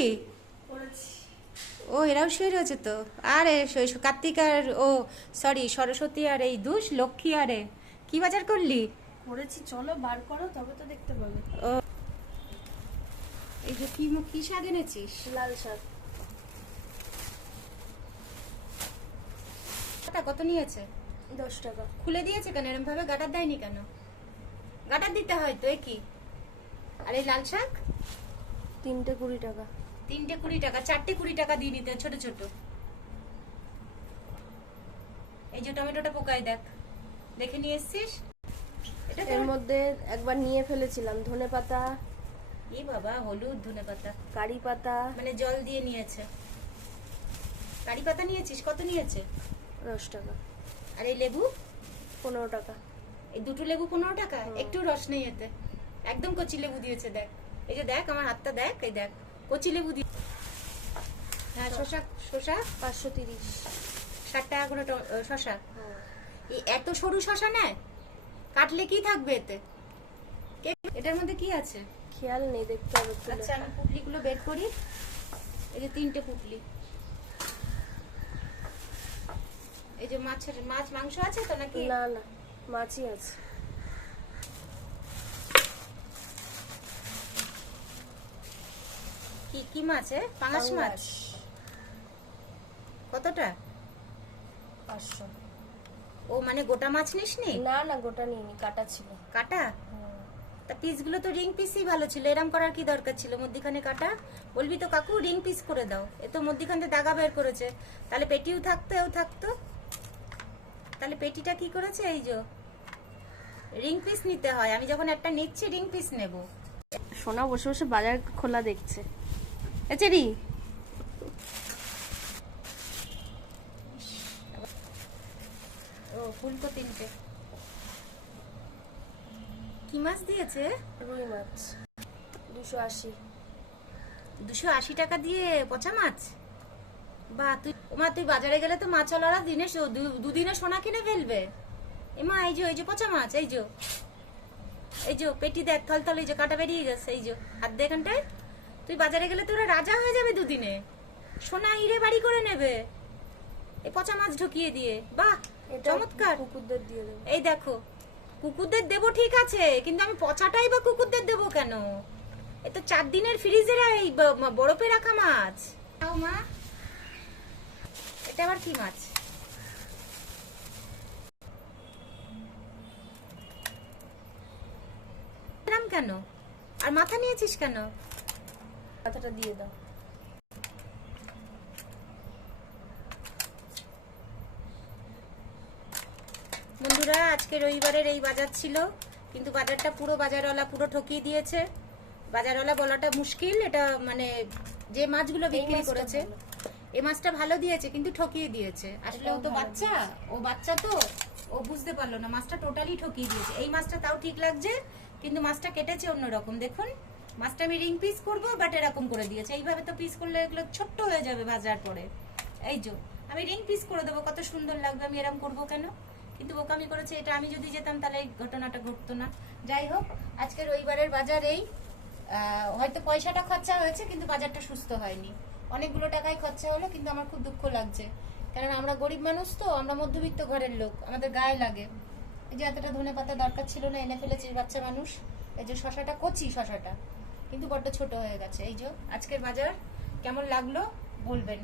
করলি? ও এরাও শুয়ে রয়েছে তো। আরে কার্তিক আর সরি সরস্বতী আর এই দুষ লক্ষ্মী আরে কি বাজার করলি? করেছি, চলো বার করো তবে তো দেখতে পাবে। ও এই যে কি কি শাক এনেছিস? লাল শাক। কত নিয়েছে? 10 টাকা। খুলে দিয়েছে কেন? এরকম ভাবে গাটার দেয়নি কেন? গাটার দিতে হয় তো। কি আর এই লাল শাক? 3টে 20 টাকা। 3টে 20 টাকা, 4টে 20 টাকা দিয়ে নিতে, ছোট ছোট। এই যে টমেটোটা পোকায় দেখ, দেখে নিয়ে এসছিস? এটা এর মধ্যে একবার নিয়ে ফেলেছিলাম ধনেপাতা। এই বাবা, হলুদ, ধনেপাতা, কারি পাতা। মানে জল দিয়ে নিয়েছে। কারি পাতা নিয়েছিস? কত নিয়েছে? 10 টাকা। আর এই লেবু? 15 টাকা। এই দুটো লেবু 15 টাকা? একটু রস নেই এতে, একদম কচি লেবু দিয়েছে। দেখ, এই যে দেখ আমার হাতটা দেখ, এই দেখ কচি লেবু দিয়ে। হ্যাঁ, শসা। শসা 530। 60 টাকা করে শসা। এই এত সরু শসা নেয়? কাটলে কি থাকবে এতে? এটার মধ্যে কি আছে খেয়াল নেই, দেখতে হবে। আচ্ছা, আমি পুটলিগুলো বের করি। এই যে 3টে পুটলি। এই যে মাছ মাংস আছে তো নাকি? না না, মাছই আছে। কি কি মাছ? পাঙাশ মাছ। কতটা? 500। ও মানে গোটা মাছ নিসনি? না না, গোটা নিইনি, কাটা ছিল। কাটা? তা পিসগুলো তো রিং পিসই ভালো ছিল, এরম করার কি দরকার ছিল মধ্যিখানে কাটা? বলবি তো কাকু রিং পিস করে দাও। এ তো মধ্যিখানে দাগা বের করেছে, তাহলে পেটিও থাকতো, এও থাকতো। তাহলে পেটিটা কি করেছে? এই যে রিং পিস নিতে হয়। আমি যখন একটা নিচ্ছি রিং পিস নেব। সোনা বসে বসে বাজার খোলা দেখছে। এচেরি ও ফুলকো 3টে। কি মাছ দিয়েছে? রুই মাছ 280। 280 টাকা দিয়ে পচা মাছ? বা তুই বাজারে গেলে তো মাছওয়ালারা দিনে দুদিনে সোনা কিনে ফেলবে। এমা এই যে পচা মাছ, এই যে পেটি দেখ, থলথল, এই যে কাটা বেরিয়ে গেছে। এই যে হাত দিয়ে এখানটায়। তুই বাজারে গেলে তো ওরা রাজা হয়ে যাবে দুদিনে, সোনা হিরে বাড়ি করে নেবে এই পচা মাছ ঢুকিয়ে দিয়ে। বাহ, চমৎকার। কুকুরদের দিয়ে দেবো। এই দেখো, কুকুরদের দেবো ঠিক আছে, কিন্তু আমি পচাটাই বা কুকুরদের দেবো কেন? এ তো 4 দিনের ফ্রিজের এই বরফে রাখা মাছ। তাও মা, এটা আবার কি মাছ? এরম কেন? আর মাথা নিয়েছিস কেন? মাথাটা দিয়ে দাও। বন্ধুরা, আজকে রবিবারের এই বাজার ছিল, কিন্তু বাজারটা পুরো বাজারওয়ালা পুরো ঠকিয়ে দিয়েছে। বাজারওয়ালা বলাটা মুশকিল, এটা মানে যে মাছগুলো বিক্রি করেছে এই মাছটা ভালো দিয়েছে, কিন্তু ঠকিয়ে দিয়েছে। আসলে ও তো বাচ্চা তো ও বুঝতে পারলো না, মাছটা টোটালি ঠকিয়ে দিয়েছে। এই মাছটা তাও ঠিক লাগছে, কিন্তু মাছটা কেটেছে অন্যরকম। দেখুন, মাছটা আমি রিং পিস করবো, বাট এরকম করে দিয়েছে। এইভাবে তো পিস করলে এগুলো ছোট্ট হয়ে যাবে ভাজার পরে। এই যে আমি রিং পিস করে দেবো, কত সুন্দর লাগবে। আমি এরকম করবো কেন? কিন্তু বোকামি করেছে। এটা আমি যদি যেতাম তাহলে এই ঘটনাটা ঘটতো না। যাই হোক, আজকে রবিবারের বাজার এই। হয়তো পয়সাটা খরচা হয়েছে, কিন্তু বাজারটা সুস্থ হয়নি। অনেকগুলো টাকাই খরচা হলো, কিন্তু আমার খুব দুঃখ লাগছে, কারণ আমরা গরিব মানুষ তো, আমরা মধ্যবিত্ত ঘরের লোক, আমাদের গায়ে লাগে। এই যে এতটা ধনেপাতা দরকার ছিল না, এনে ফেলেছিস বাচ্চা মানুষ। এই যে শশাটা, কচি শশাটা, কিন্তু বড্ড ছোট হয়ে গেছে। এই যে আজকের বাজার কেমন লাগলো বলবেন।